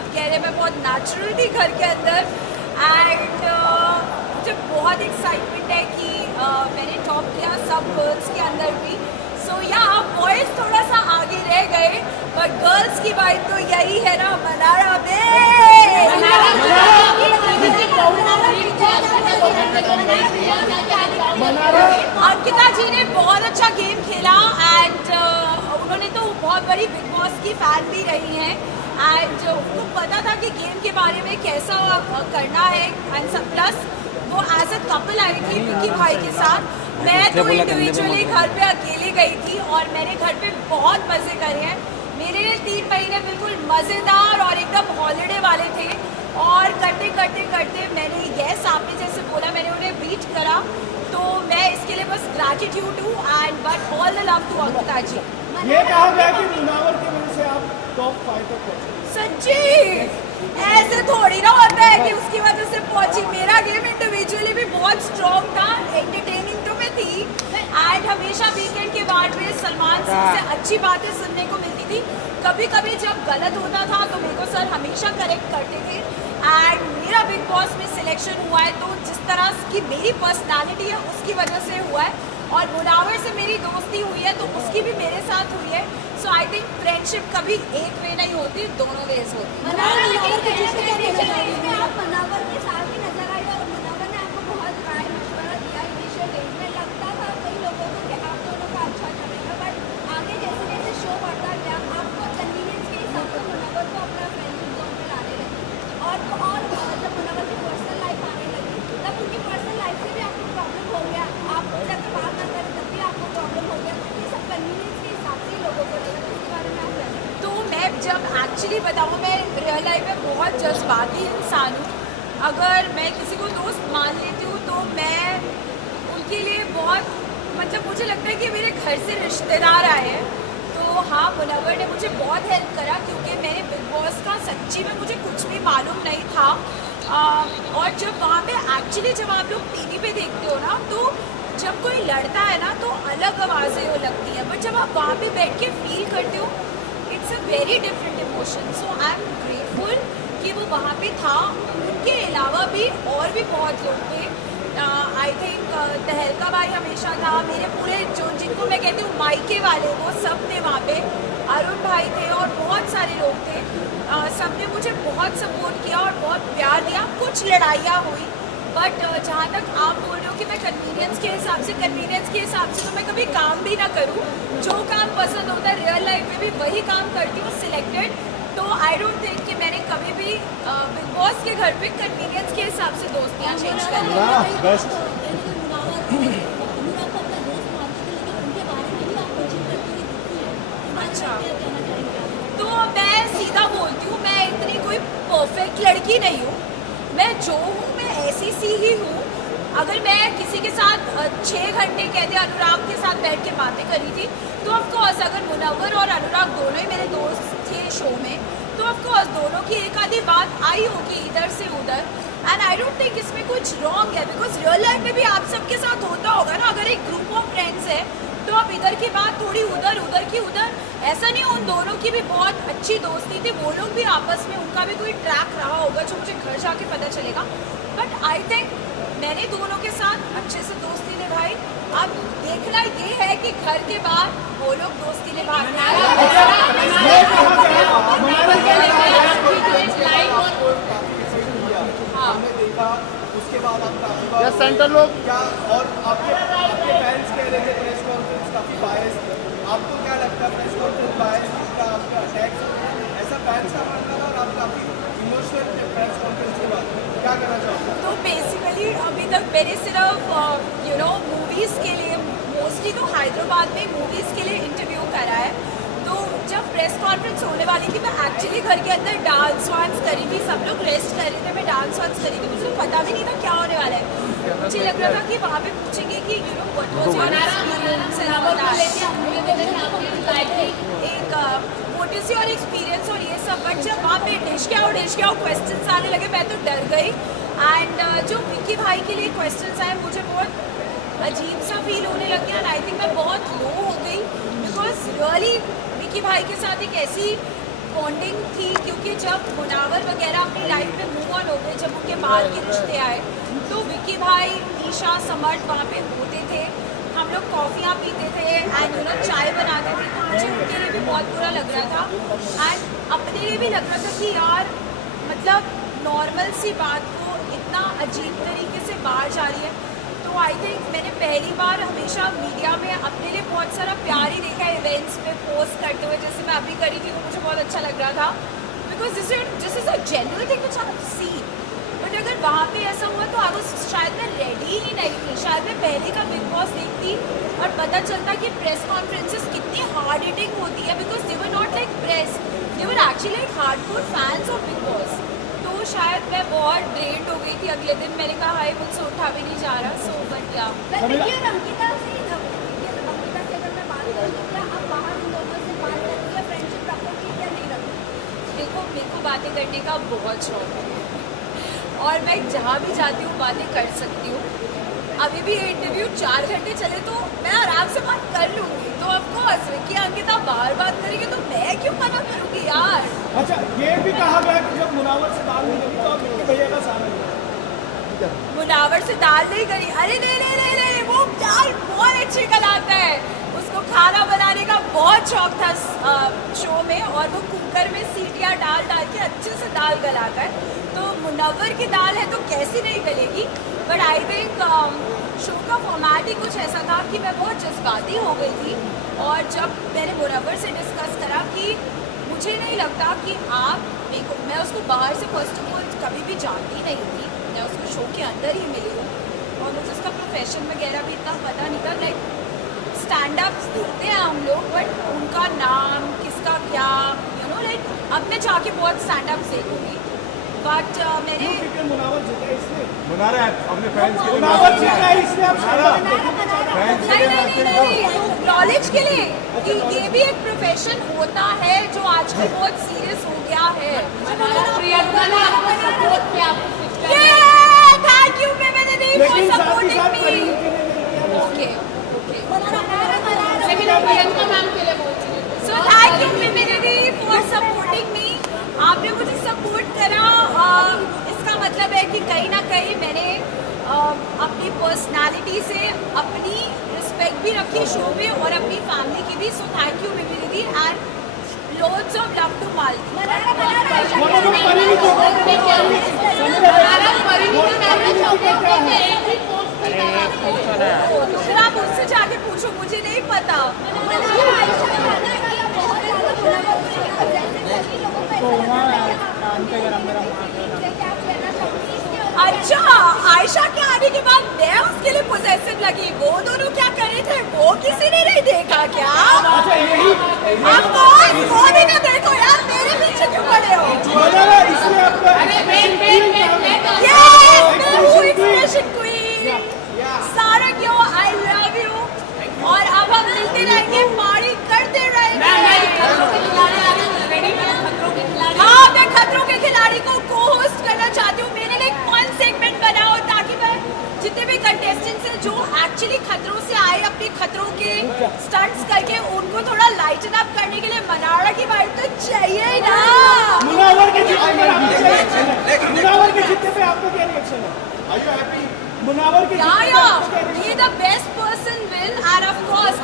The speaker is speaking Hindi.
सब कह रहे हैं मैं बहुत नेचुरल थी घर के अंदर एंड मुझे बहुत एक्साइटमेंट है कि मैंने टॉप किया सब गर्ल्स के अंदर भी। सो या बॉयज़ थोड़ा सा आगे रह गए बट गर्ल्स की बात तो यही है ना, मनारा बे। अंकिता जी ने बहुत अच्छा गेम खेला एंड उन्होंने तो बहुत बड़ी बिग बॉस की फैन भी रही हैं एंड उनको पता था कि गेम के बारे में कैसा करना है एंड सब प्लस वो एज अ कपल आई थी विक्की भाई के साथ। मैं तो इंडिविजुअली घर पे अकेले गई थी और मैंने घर पे बहुत मज़े करे हैं। मेरे 3 महीने बिल्कुल मज़ेदार और एकदम हॉलीडे वाले थे और करते करते करते मैंने यस आपने जैसे बोला मैंने उन्हें बीट करा, तो मैं इसके लिए बस ग्रैटिट्यूड हूँ and but all the love to Ankita ji. ये कहा गया कि मुनावर की वजह से आप टॉप 5 तक पहुंचे। सच्ची ऐसे थोड़ी ना होता है कि उसकी वजह से पहुंची। मेरा गेम इंडिविजुअली भी बहुत स्ट्रॉन्ग था, एंटरटेनिंग तो मैं थी एंड हमेशा वीकेंड के बाद में सलमान सिंह से अच्छी बातें सुनने को मिलती थी। कभी कभी जब गलत होता था तो मेरे को सर हमेशा करेक्ट करते थे एंड मेरा बिग बॉस में सिलेक्शन हुआ है तो जिस तरह की मेरी पर्सनालिटी है उसकी वजह से हुआ है और मुनावर से मेरी दोस्ती हुई है तो उसकी भी मेरे साथ हुई है। सो आई थिंक फ्रेंडशिप कभी एक वे नहीं होती, दोनों वेज होती। मुनावर के साथ ही नजर आई और मुनावर ने आपको बहुत राय मशवरा दिया इनिशियल डेज में। लगता था कई लोगों को कि आप दोनों का अच्छा चलेगा बट आगे जैसे जैसे शो बढ़ता गया आपको कन्वीनियंस के हिसाब से मुनावर को अपना फ्रेंडशिप जोन में लाने लगी और जब मुनावर की पर्सनल लाइफ आने लगी तब उनकी पर्सनल लाइफ से भी आपको प्रॉब्लम हो गया। आप उनसे अगर बात ना करें तब भी आपको प्रॉब्लम हो गया। ये सब कन्वीनियंस के हिसाब से ही लोगों को लगा। तो इसके बारे में आप कहते हैं? तो मैं जब एक्चुअली बताऊँ मैं रियल लाइफ में बहुत जज्बाती इंसान हूँ। अगर मैं किसी को दोस्त मान लेती हूँ तो मैं उनके लिए बहुत मतलब मुझे लगता है कि मेरे घर से रिश्तेदार आए हैं। तो हाँ मुनावर ने मुझे बहुत हेल्प करा क्योंकि मैंने बिग बॉस का सच्ची में मुझे कुछ भी मालूम नहीं था और जब वहाँ पे एक्चुअली जब आप लोग टीवी पे देखते हो ना तो जब कोई लड़ता है ना तो अलग आवाज़ें वो लगती हैं बट जब आप वहाँ पे बैठ के फील करते हो it's a very different emotion. So I am grateful कि वो वहाँ पे था। उनके अलावा भी और भी बहुत लोग थे। आई थिंक तहलका भाई हमेशा था। मेरे पूरे जो जिनको मैं कहती हूँ मायके वाले वो सब थे वहाँ पे। अरुण भाई थे और बहुत सारे लोग थे। सब ने मुझे बहुत सपोर्ट किया और बहुत प्यार दिया। कुछ लड़ाइयाँ हुई बट जहाँ तक आप बोल रहे हो कि मैं कन्वीनियंस के हिसाब से तो मैं कभी काम भी ना करूँ। जो काम पसंद होता है रियल लाइफ में भी वही काम करती हूँ सिलेक्टेड। तो आई डोंट थिंक कि मैंने कभी भी बिग बॉस के घर पे कन्वीनियंस के हिसाब से दोस्तियाँ चेंज करी। अच्छा तो मैं सीधा बोलती हूँ मैं इतनी कोई परफेक्ट लड़की नहीं हूँ। मैं जो हूँ मैं ऐसी सी ही हूँ। अगर मैं किसी के साथ 6 घंटे कहते अनुराग के साथ बैठ के बातें करी थी तो ऑफकोर्स अगर मुनव्वर और अनुराग दोनों ही मेरे दोस्त थे शो में तो ऑफकोर्स दोनों की एक आधी बात आई होगी इधर से उधर एंड आई डोंट थिंक इसमें कुछ रॉन्ग है बिकॉज रियल लाइफ में भी आप सबके साथ होता होगा ना। अगर एक ग्रुप ऑफ फ्रेंड्स है तो आप इधर की बात थोड़ी उधर उधर की उधर, ऐसा नहीं। उन दोनों की भी बहुत अच्छी दोस्ती थी। वो लोग भी आपस में उनका भी कोई ट्रैक रहा होगा जो मुझे घर जाके पता चलेगा बट आई थिंक मैंने दोनों के साथ अच्छे से दोस्ती निभाई। अब देखना ये है कि घर के बाद वो लोग दोस्ती निभाते उसके बाद आप सेंटर लोग क्या और आपके फैंस कह रहे थे प्रेस कॉन्फ्रेंस काफी बायस थी। आपको क्या लगता है प्रेस कॉन्फ्रेंस बायस का आपका अटैक ऐसा फैंस का मानना था और आप काफी इमोशनल थे प्रेस कॉन्फ्रेंस के बाद, क्या कहना चाहते हैं? तो बेसिकली अभी तक मैंने सिर्फ मूवीज़ के लिए मोस्टली तो हैदराबाद में मूवीज़ के लिए इंटरव्यू करा है। तो जब प्रेस कॉन्फ्रेंस होने वाली थी मैं एक्चुअली घर के अंदर डांस वांस करी थी। सब लोग रेस्ट कर रहे थे, मैं डांस वांस करी थी। मुझे पता भी नहीं था क्या होने वाला है। मुझे लग रहा था कि वहाँ पे पूछेंगे कि what was your is your experience और ये सब। बट जब वहाँ पे डिश क्या हो क्वेश्चंस आने लगे मैं तो डर गई एंड जो विक्की भाई के लिए क्वेश्चंस आए मुझे बहुत अजीब सा फील होने लग गया एंड आई थिंक मैं बहुत लो हो गई बिकॉज रियली विक्की भाई के साथ एक ऐसी बॉन्डिंग थी क्योंकि जब जब मुनावर वगैरह अपनी लाइफ में मूव ऑन हो गए, जब उनके बाहर के रिश्ते आए, तो विक्की भाई, ईशा, समर्थ वहाँ पे होते थे, हम लोग कॉफ़ियाँ पीते थे एंड चाय बनाते थे, तो मुझे उनके लिए भी बहुत बुरा लग रहा था एंड अपने लिए भी लग रहा था कि यार मतलब नॉर्मल सी बात को इतना अजीब तरीके से बाहर जा रही है। तो आई थिंक मैंने पहली बार हमेशा मीडिया में अपने लिए बहुत सारा प्यार ही देखा है, इवेंट्स पे पोस्ट करते हुए, जैसे मैं अभी करी थी तो मुझे बहुत अच्छा लग रहा था, because this is a genuine thing which I have seen. But अगर वहाँ पे ऐसा हुआ तो आई वाज शायद मैं रेडी ही नहीं थी, शायद मैं पहले का बिग बॉस देखती और पता चलता कि प्रेस कॉन्फ्रेंसेस कितनी हार्ड हिटिंग होती है, because they were not like press, they were actually like hardcore fans of big boss. तो शायद मैं बहुत ड्रेन्ड हो गई थी अगले दिन, मैंने कहा हाय मुझसे उठा भी नहीं जा रहा, सो बट या विक्की और अंकिता से अंकिता की अगर मैं बात करूँ तो क्या आप बाहर इन दोनों से बात करती है, फ्रेंडशिप रखोगी या नहीं रखोगी? देखो मेरे को बातें करने का बहुत शौक है और मैं जहाँ भी जाती हूँ बातें कर सकती हूँ। अभी भी ये इंटरव्यू 4 घंटे चले तो मैं आराम से बात कर लूँगी, तो ऑफकोर्स विक्की अंकिता बाहर बात करेंगे तो मैं क्यों मना करूँगी यार। अच्छा, ये भी कहा गया कि जब मुनावर से दाल नहीं लगी तो आप विक्की भैया का सहारा लिया। मुनावर से दाल नहीं करी, अरे नहीं, वो दाल बहुत अच्छी बनाता है, उसको खाना बनाने का बहुत शौक था शो में और वो कुकर में सीटियाँ डाल के अच्छे से दाल गलाता है। तो मुनव्वर की दाल है तो कैसी नहीं गलेगी। बट आई थिंक शो का फॉर्मेट ही कुछ ऐसा था कि मैं बहुत जज्बाती हो गई थी और जब मैंने मुनव्वर से डिस्कस करा कि मुझे नहीं लगता कि आप देखो, मैं उसको बाहर से फर्स्ट ऑफ ऑल कभी भी जानती नहीं थी, मैं उसको शो के अंदर ही मिली हूँ और मुझे उसका प्रोफेशन वगैरह भी इतना पता नहीं था। लाइक स्टैंड अप्स देखते हैं हम लोग बट उनका नाम किसका क्या लाइक अब मैं जाके बहुत स्टैंड अप्स देखूँगी बट मैंने मुनावर जीता है इसलिए, मुनारा अपने फैंस के लिए मुनावर जीता है इसलिए आप फैंस के लिए नहीं नॉलेज के लिए कि ये भी एक प्रोफेशन होता है जो आजकल बहुत सीरियस हो गया है। प्रियंका ने आपको सपोर्ट किया, थैंक यू मैंने लेकिन साथ ही सपोर्टिंग साथ मी। परिणीति ने नहीं किया। ओके लेकिन आप प्रियंका मैम के लिए बोलती हैं। सो थैंक यू दीदी फॉर सपोर्टिंग मी। आपने मुझे सपोर्ट करा, इसका मतलब है कि कहीं ना कहीं मैंने अपनी पर्सनालिटी से अपनी रिस्पेक्ट भी रखी शो में और अपनी फैमिली की भी। सो थैंक यू बेबी दीदी and loads of love to फिर आप उससे जाके पूछो, मुझे नहीं पता। अच्छा, आयशा के आने के बाद मैं उसके लिए पोजेसिव लगी, वो दोनों क्या करे थे वो किसी ने नहीं देखा क्या? आप वो भी ना देखो यार, मेरे पीछे क्यों पड़े हो? इंस्पिरेशन क्वीन सारा क्यों, आई लव यू और अब हम मिलते रहेंगे, पार्टी करते रहेंगे। हाँ, मैं खतरों के खिलाड़ी को को होस्ट करना चाहती हूँ। मेरे लिए कौन सेगमेंट बनाओ ताकि मैं जितने भी कंटेस्टेंट्स हैं जो एक्चुअली खतरों से आए अपने खतरों के स्टंट्स करके उनको थोड़ा लाइटन अप करने के लिए मनाड़ा की वाइब तो चाहिए ही ना। मुनावर के जीतने पे आपका क्या रिएक्शन है? मुनावर के Yeah, yeah. He the best person will, and of course.